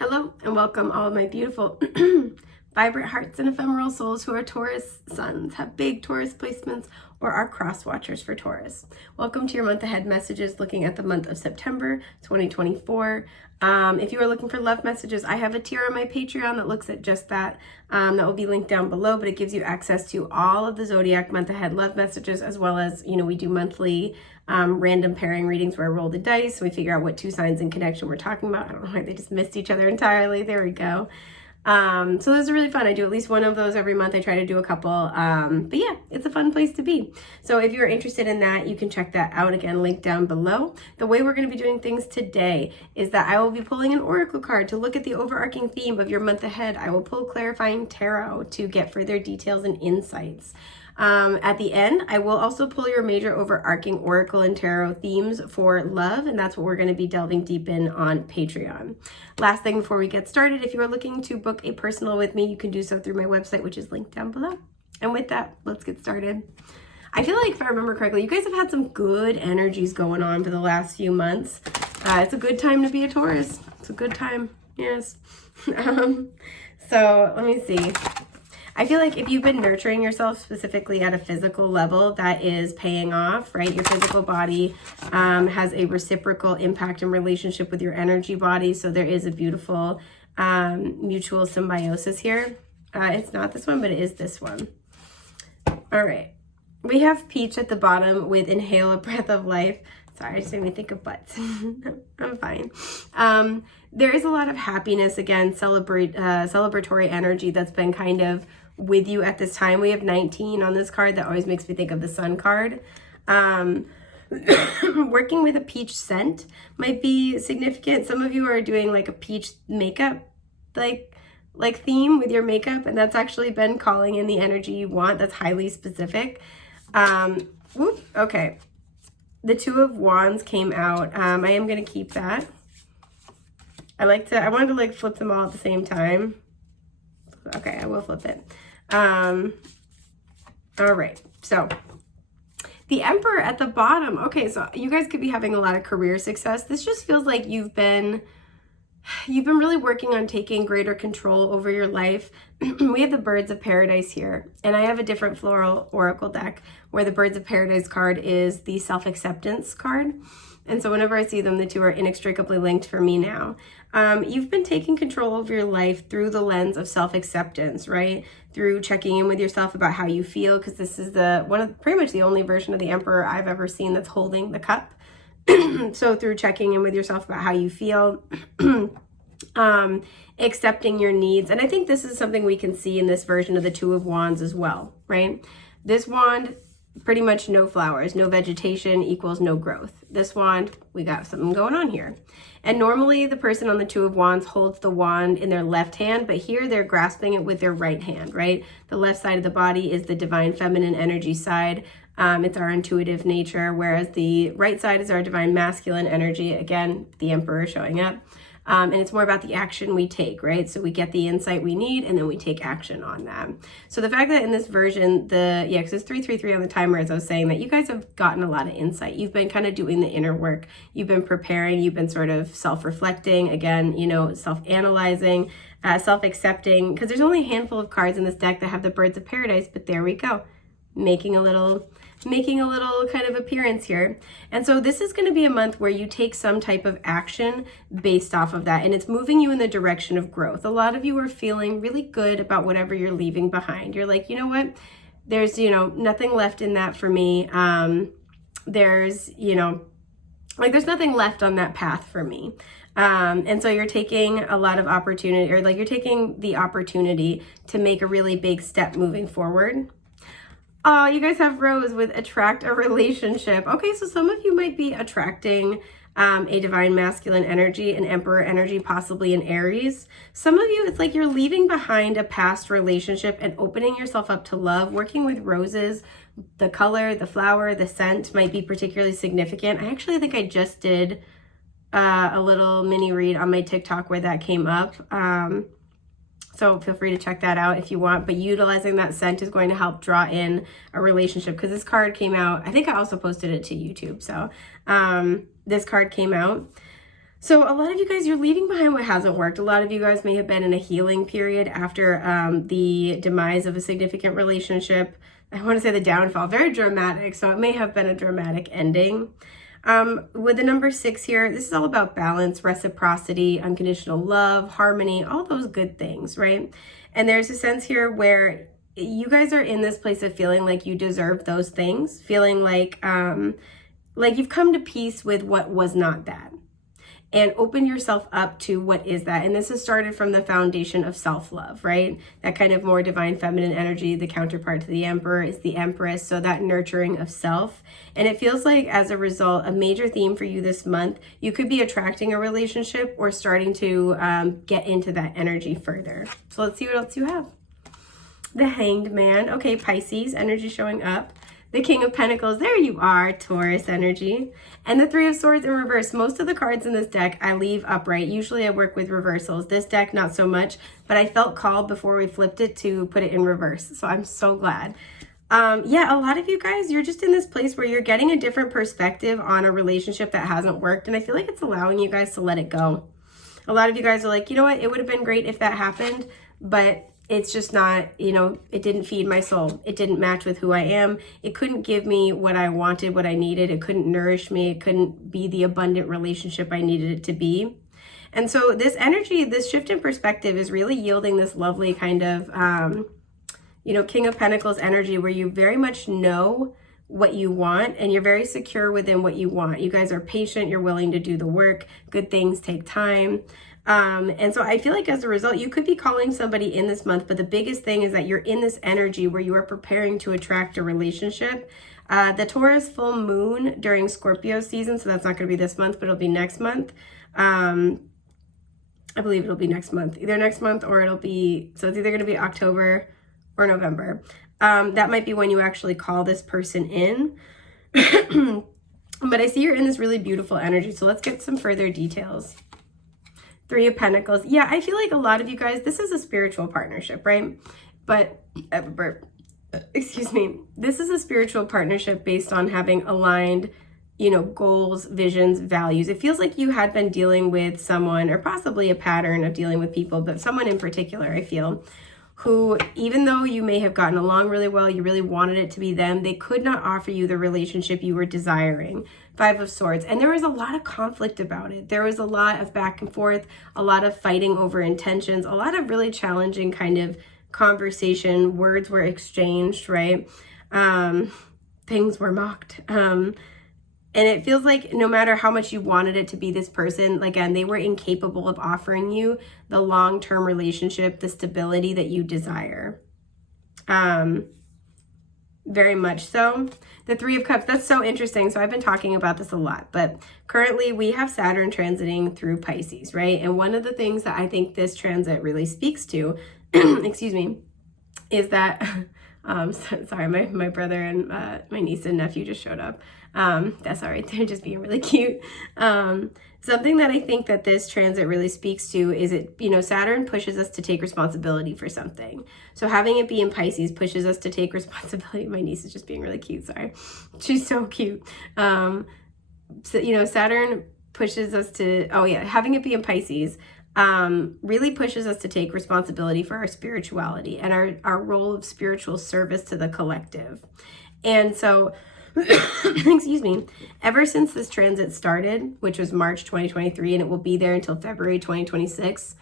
Hello and welcome all of my beautiful vibrant hearts and ephemeral souls who are Taurus suns, have big Taurus placements, or are cross watchers for Taurus. Welcome to your month ahead messages looking at the month of September 2024. If you are looking for love messages, I have a tier on my Patreon that looks at just that. That will be linked down below, but it gives you access to all of the zodiac month ahead love messages, as well as, we do monthly random pairing readings where I roll the dice. So we figure out what two signs in connection we're talking about. I don't know why they just missed each other entirely. There we go. So those are really fun. I do at least one of those every month. I try to do a couple. But yeah, it's a fun place to be. So if you're interested in that, you can check that out. Again, link down below. The way we're going to be doing things today is that I will be pulling an oracle card to look at the overarching theme of your month ahead. I will pull clarifying tarot to get further details and insights. At the end, I will also pull your major overarching oracle and tarot themes for love, and that's what we're going to be delving deep in on Patreon. Last thing before we get started, if you are looking to book a personal with me, you can do so through my website, which is linked down below. And with that, let's get started. I feel like, if I remember correctly, you guys have had some good energies going on for the last few months. It's a good time to be a Taurus. It's a good time, yes. So let me see. I feel like if you've been nurturing yourself specifically at a physical level, that is paying off, right? Your physical body has a reciprocal impact and relationship with your energy body. So there is a beautiful mutual symbiosis here. It's not this one, but it is this one. All right. We have Peach at the bottom with inhale a breath of life. Sorry, I just made me think of butts. I'm fine. There is a lot of happiness, again, celebratory energy that's been kind of with you at this time. We have 19 on this card. That always makes me think of the Sun card. Working with a peach scent might be significant. Some of you are doing like a peach makeup like theme with your makeup, and that's actually been calling in the energy you want. That's highly specific. Okay. The Two of Wands came out. I am going to keep that. I wanted to like flip them all at the same time. Okay, I will flip it. All right, so the Emperor at the bottom. Okay, so you guys could be having a lot of career success. This just feels like you've been really working on taking greater control over your life. We have the Birds of Paradise here, and I have a different floral oracle deck where the Birds of Paradise card is the self-acceptance card. And so whenever I see them, the two are inextricably linked for me now. You've been taking control over your life through the lens of self-acceptance, right? Through checking in with yourself about how you feel, because this is pretty much the only version of the Emperor I've ever seen that's holding the cup. So through checking in with yourself about how you feel, accepting your needs. And I think this is something we can see in this version of the Two of Wands as well, right? This wand, pretty much no flowers, no vegetation equals no growth. This wand, we got something going on here. And normally the person on the Two of Wands holds the wand in their left hand, but here they're grasping it with their right hand, right? The left side of the body is the divine feminine energy side. It's our intuitive nature, whereas the right side is our divine masculine energy. Again, the Emperor showing up. And it's more about the action we take, right? So we get the insight we need, and then we take action on that. So the fact that in this version, because it's 333 on the timer, as I was saying, that you guys have gotten a lot of insight. You've been kind of doing the inner work. You've been preparing. You've been sort of self-reflecting, again, self-analyzing, self-accepting, because there's only a handful of cards in this deck that have the Birds of Paradise, but there we go, making a little kind of appearance here. And so this is going to be a month where you take some type of action based off of that, and it's moving you in the direction of growth. A lot of you are feeling really good about whatever you're leaving behind. You're like, you know what? There's, nothing left in that for me. There's nothing left on that path for me. And so you're taking a lot of opportunity, or like you're taking the opportunity to make a really big step moving forward. Oh, you guys have Rose with attract a relationship. Okay, so some of you might be attracting a divine masculine energy, an Emperor energy, possibly an Aries. Some of you, it's like you're leaving behind a past relationship and opening yourself up to love. Working with roses, the color, the flower, the scent might be particularly significant. I actually think I just did a little mini read on my TikTok where that came up. So feel free to check that out if you want. But utilizing that scent is going to help draw in a relationship, because this card came out. I think I also posted it to YouTube. So this card came out. So a lot of you guys, you're leaving behind what hasn't worked. A lot of you guys may have been in a healing period after the demise of a significant relationship. I want to say the downfall, very dramatic. So it may have been a dramatic ending. With the number 6 here, this is all about balance, reciprocity, unconditional love, harmony, all those good things, right? And there's a sense here where you guys are in this place of feeling like you deserve those things, feeling like you've come to peace with what was not that. And open yourself up to what is that. And this has started from the foundation of self-love, right? That kind of more divine feminine energy. The counterpart to the Emperor is the Empress. So that nurturing of self. And it feels like as a result, a major theme for you this month, you could be attracting a relationship or starting to get into that energy further. So let's see what else you have. The Hanged Man. Okay, Pisces energy showing up. The King of Pentacles, there you are, Taurus energy. And the Three of Swords in reverse. Most of the cards in this deck I leave upright. Usually I work with reversals. This deck, not so much, but I felt called before we flipped it to put it in reverse. So I'm so glad. Yeah, a lot of you guys, you're just in this place where you're getting a different perspective on a relationship that hasn't worked. And I feel like it's allowing you guys to let it go. A lot of you guys are like, you know what, it would have been great if that happened, but it's just not, it didn't feed my soul. It didn't match with who I am. It couldn't give me what I wanted, what I needed. It couldn't nourish me. It couldn't be the abundant relationship I needed it to be. And so this energy, this shift in perspective is really yielding this lovely kind of, King of Pentacles energy where you very much know what you want and you're very secure within what you want. You guys are patient. You're willing to do the work. Good things take time. And so I feel like as a result, you could be calling somebody in this month, but the biggest thing is that you're in this energy where you are preparing to attract a relationship. The Taurus full moon during Scorpio season, so that's not going to be this month, but it'll be next month. I believe it'll be next month, either next month or it'll be, so it's either going to be October or November. That might be when you actually call this person in. But I see you're in this really beautiful energy. So let's get some further details. Three of Pentacles. Yeah, I feel like a lot of you guys, this is a spiritual partnership, right? But, excuse me, this is a spiritual partnership based on having aligned, goals, visions, values. It feels like you had been dealing with someone, or possibly a pattern of dealing with people, but someone in particular, I feel, who, even though you may have gotten along really well, you really wanted it to be them, they could not offer you the relationship you were desiring. Five of Swords. And there was a lot of conflict about it. There was a lot of back and forth, a lot of fighting over intentions, a lot of really challenging kind of conversation. Words were exchanged, right? Things were mocked. And it feels like no matter how much you wanted it to be this person, again, they were incapable of offering you the long-term relationship, the stability that you desire. Very much so. The Three of Cups, that's so interesting. So I've been talking about this a lot, but currently we have Saturn transiting through Pisces, right? And one of the things that I think this transit really speaks to, excuse me, is that, sorry, my brother and my niece and nephew just showed up. That's all right. They're just being really cute. Something that I think that this transit really speaks to is it, Saturn pushes us to take responsibility for something. So having it be in Pisces pushes us to take responsibility. My niece is just being really cute. Sorry. She's so cute. So, Saturn pushes us to, having it be in Pisces, really pushes us to take responsibility for our spirituality and our role of spiritual service to the collective. And so, excuse me, ever since this transit started, which was March 2023, and it will be there until February 2026,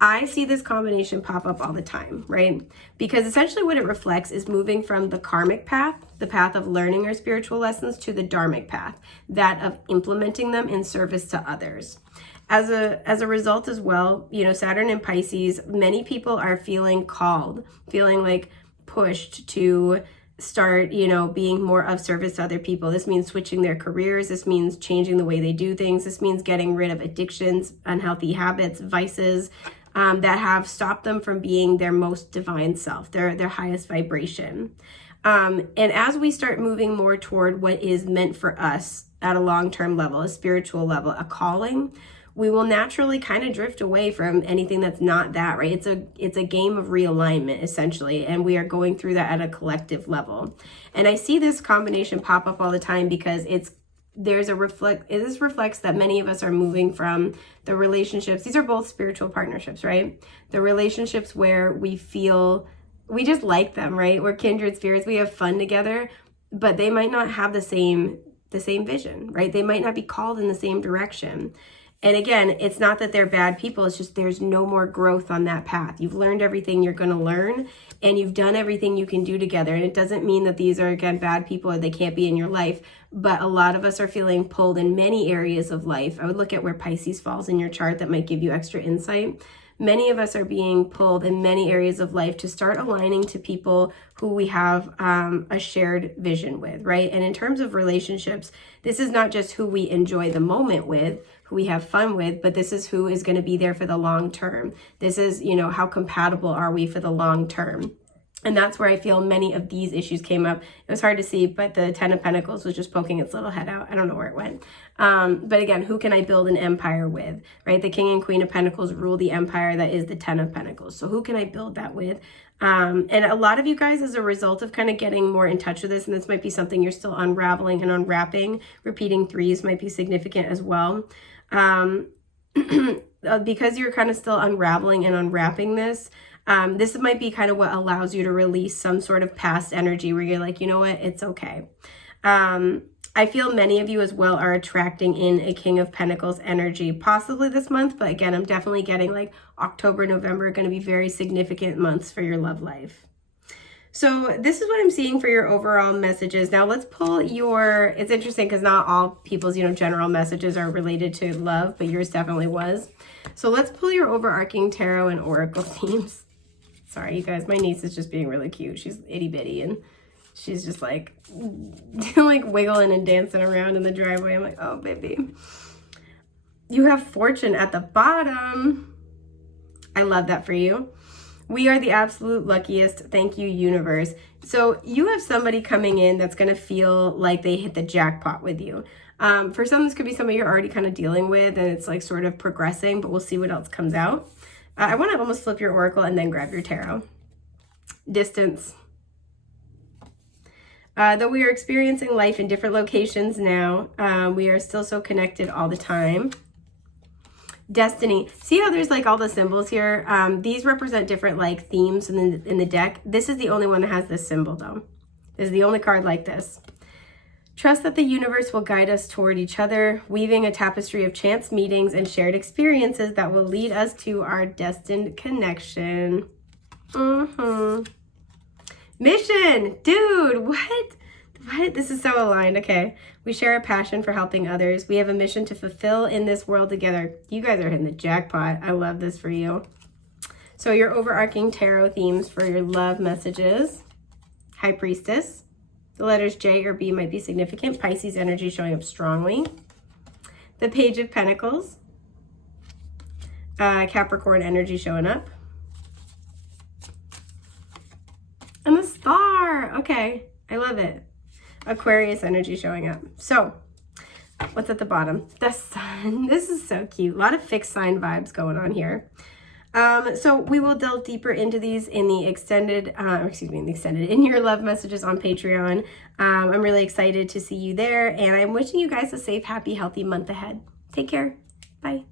I see this combination pop up all the time, right? Because essentially what it reflects is moving from the karmic path, the path of learning our spiritual lessons, to the dharmic path, that of implementing them in service to others. As a result as well, Saturn in Pisces, many people are feeling called, feeling like pushed to start, being more of service to other people. This means switching their careers. This means changing the way they do things. This means getting rid of addictions, unhealthy habits, vices that have stopped them from being their most divine self, their highest vibration. And as we start moving more toward what is meant for us at a long-term level, a spiritual level, a calling, we will naturally kind of drift away from anything that's not that, right? It's a game of realignment, essentially, and we are going through that at a collective level. And I see this combination pop up all the time because it's this reflects that many of us are moving from the relationships. These are both spiritual partnerships, right? The relationships where we feel we just like them, right? We're kindred spirits. We have fun together, but they might not have the same vision, right? They might not be called in the same direction. And again, it's not that they're bad people. It's just there's no more growth on that path. You've learned everything you're going to learn, and you've done everything you can do together. And it doesn't mean that these are, again, bad people or they can't be in your life. But a lot of us are feeling pulled in many areas of life. I would look at where Pisces falls in your chart. That might give you extra insight. Many of us are being pulled in many areas of life to start aligning to people who we have a shared vision with, right? And in terms of relationships, this is not just who we enjoy the moment with, who we have fun with, but this is who is going to be there for the long term. This is, how compatible are we for the long term? And that's where I feel many of these issues came up. It was hard to see, but the Ten of Pentacles was just poking its little head out. I don't know where it went. But again, who can I build an empire with, right? The King and Queen of Pentacles rule the empire that is the Ten of Pentacles. So who can I build that with? And a lot of you guys, as a result of kind of getting more in touch with this, and this might be something you're still unraveling and unwrapping, repeating threes might be significant as well. Because you're kind of still unraveling and unwrapping this, this might be kind of what allows you to release some sort of past energy where you're like, you know what, it's okay. I feel many of you as well are attracting in a King of Pentacles energy, possibly this month. But again, I'm definitely getting like October, November are going to be very significant months for your love life. So this is what I'm seeing for your overall messages. Now let's pull it's interesting because not all people's, general messages are related to love, but yours definitely was. So let's pull your overarching tarot and oracle themes. Sorry, you guys, my niece is just being really cute. She's itty bitty and she's just like wiggling and dancing around in the driveway. I'm like, oh, baby. You have fortune at the bottom. I love that for you. We are the absolute luckiest. Thank you, universe. So you have somebody coming in that's going to feel like they hit the jackpot with you. For some, this could be somebody you're already kind of dealing with and it's like sort of progressing, but we'll see what else comes out. I want to almost flip your oracle and then grab your tarot. Distance. Though we are experiencing life in different locations now, we are still so connected all the time. Destiny. See how there's like all the symbols here? These represent different like themes in the deck. This is the only one that has this symbol though. This is the only card like this. Trust that the universe will guide us toward each other, weaving a tapestry of chance meetings and shared experiences that will lead us to our destined connection. Mission! Dude, what? This is so aligned. Okay. We share a passion for helping others. We have a mission to fulfill in this world together. You guys are hitting the jackpot. I love this for you. So your overarching tarot themes for your love messages. High Priestess. The letters J or B might be significant. Pisces energy showing up strongly. The Page of Pentacles. Capricorn energy showing up. And the Star. Okay. I love it. Aquarius energy showing up. So what's at the bottom? The Sun. This is so cute. A lot of fixed sign vibes going on here. So we will delve deeper into these in the in your love messages on Patreon. I'm really excited to see you there, and I'm wishing you guys a safe, happy, healthy month ahead. Take care. Bye.